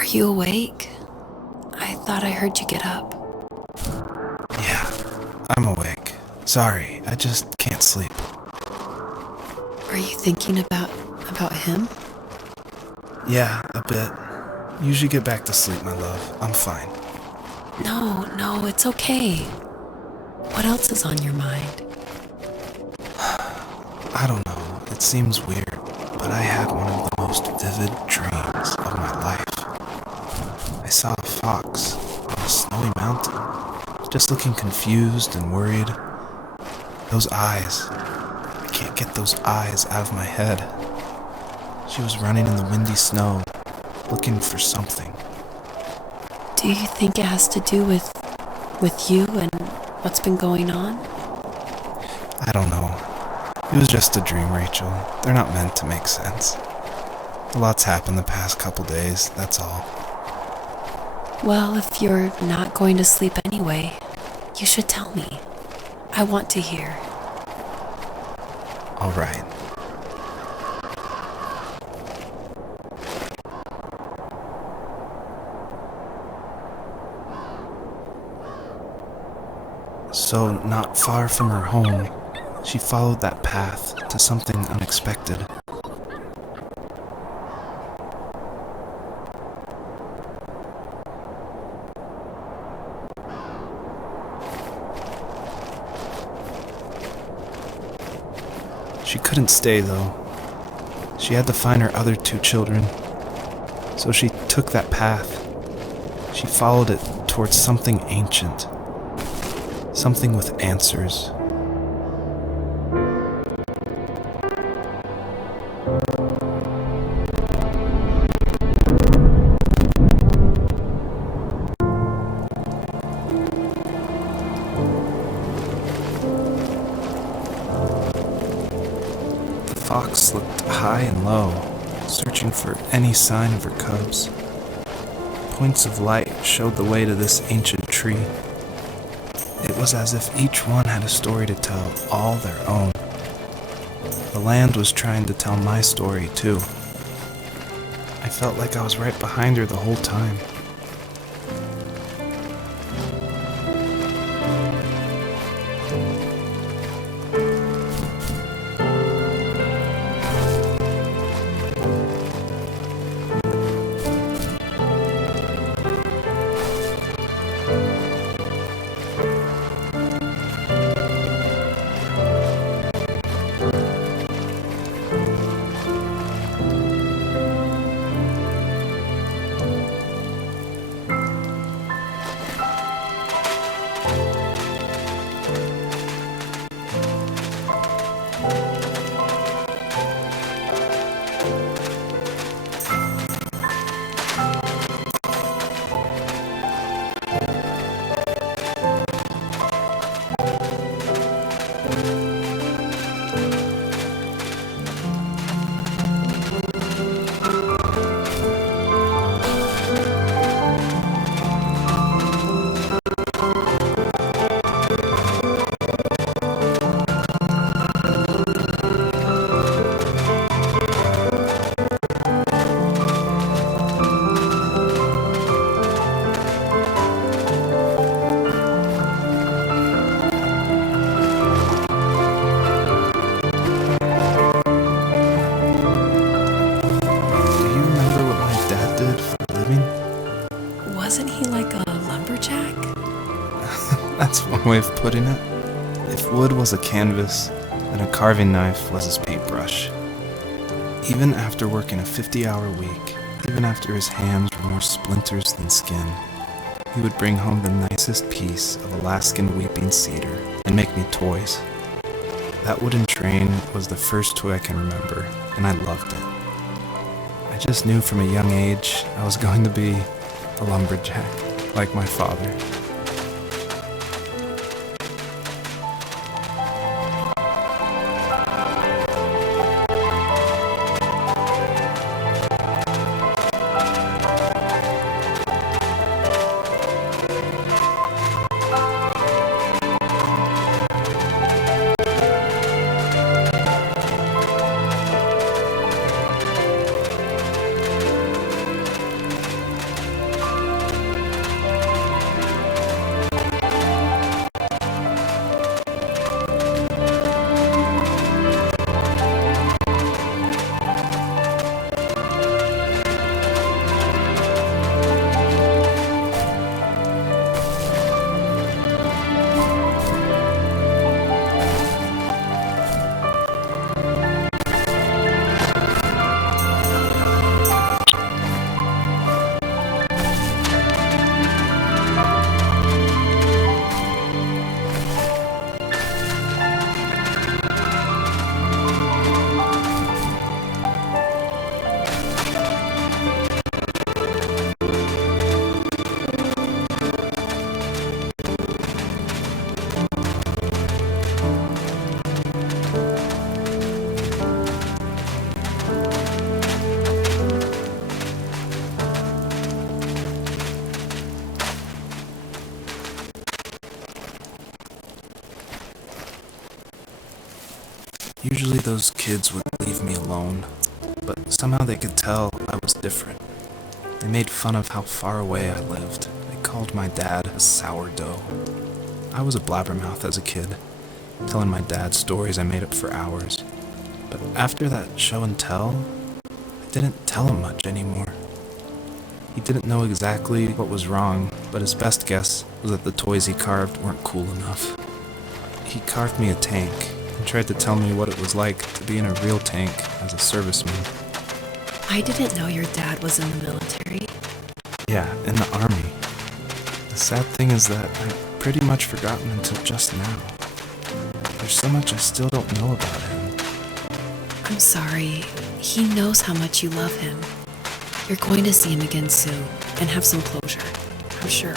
Are you awake? I thought I heard you get up. Yeah, I'm awake. Sorry, I just can't sleep. Are you thinking about him? Yeah, a bit. Usually get back to sleep, my love. I'm fine. No, it's okay. What else is on your mind? I don't know, it seems weird, but I had one of the most vivid dreams of my life. I saw a fox on a snowy mountain, just looking confused and worried. Those eyes. I can't get those eyes out of my head. She was running in the windy snow, looking for something. Do you think it has to do with you and what's been going on? I don't know. It was just a dream, Rachel. They're not meant to make sense. A lot's happened the past couple days, that's all. Well, if you're not going to sleep anyway, you should tell me. I want to hear. All right. So, not far from her home, she followed that path to something unexpected. She couldn't stay, though. She had to find her other 2 children. So she took that path. She followed it towards something ancient. Something with answers. The fox looked high and low, searching for any sign of her cubs. Points of light showed the way to this ancient tree. It was as if each one had a story to tell, all their own. The land was trying to tell my story, too. I felt like I was right behind her the whole time. Wasn't he like a lumberjack? That's one way of putting it. If wood was a canvas, then a carving knife was his paintbrush. Even after working a 50-hour week, even after his hands were more splinters than skin, he would bring home the nicest piece of Alaskan weeping cedar and make me toys. That wooden train was the first toy I can remember, and I loved it. I just knew from a young age I was going to be a lumberjack, like my father. those kids would leave me alone, but somehow they could tell I was different. They made fun of how far away I lived. They called my dad a sourdough. I was a blabbermouth as a kid, telling my dad stories I made up for hours. But after that show and tell, I didn't tell him much anymore. He didn't know exactly what was wrong, but his best guess was that the toys he carved weren't cool enough. He carved me a tank and tried to tell me what it was like to be in a real tank as a serviceman. I didn't know your dad was in the military. Yeah, in the army. The sad thing is that I've pretty much forgotten until just now. There's so much I still don't know about him. I'm sorry. He knows how much you love him. You're going to see him again soon and have some closure, I'm sure.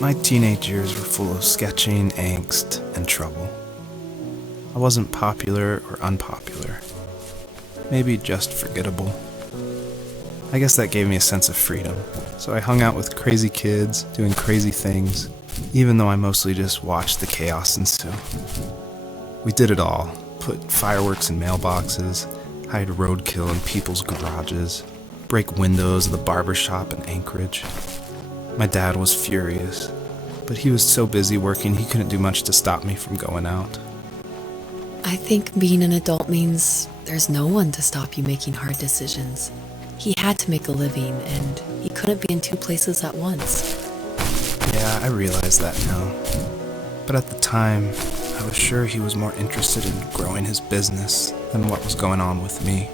My teenage years were full of sketching, angst, and trouble. I wasn't popular or unpopular. Maybe just forgettable. I guess that gave me a sense of freedom, so I hung out with crazy kids, doing crazy things, even though I mostly just watched the chaos ensue. We did it all. Put fireworks in mailboxes, hide roadkill in people's garages, break windows of the barber shop in Anchorage. My dad was furious, but he was so busy working he couldn't do much to stop me from going out. I think being an adult means there's no one to stop you making hard decisions. He had to make a living, and he couldn't be in two places at once. Yeah, I realize that now. But at the time, I was sure he was more interested in growing his business than what was going on with me.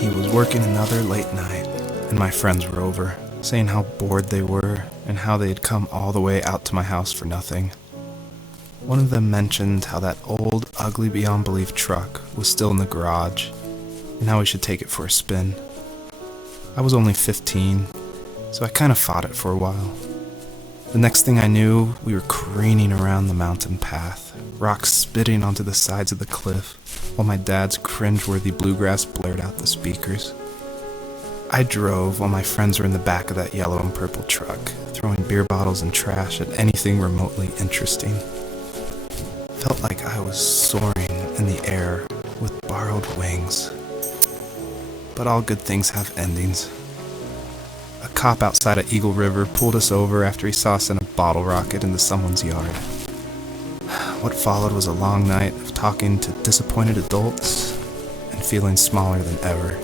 He was working another late night, and my friends were over, saying how bored they were and how they had come all the way out to my house for nothing. One of them mentioned how that old, ugly beyond belief truck was still in the garage, and how we should take it for a spin. I was only 15, so I kind of fought it for a while. The next thing I knew, we were careening around the mountain path, rocks spitting onto the sides of the cliff, while my dad's cringeworthy bluegrass blared out the speakers. I drove while my friends were in the back of that yellow and purple truck, throwing beer bottles and trash at anything remotely interesting. Felt like I was soaring in the air with borrowed wings. But all good things have endings. A cop outside of Eagle River pulled us over after he saw us in a bottle rocket into someone's yard. What followed was a long night of talking to disappointed adults and feeling smaller than ever.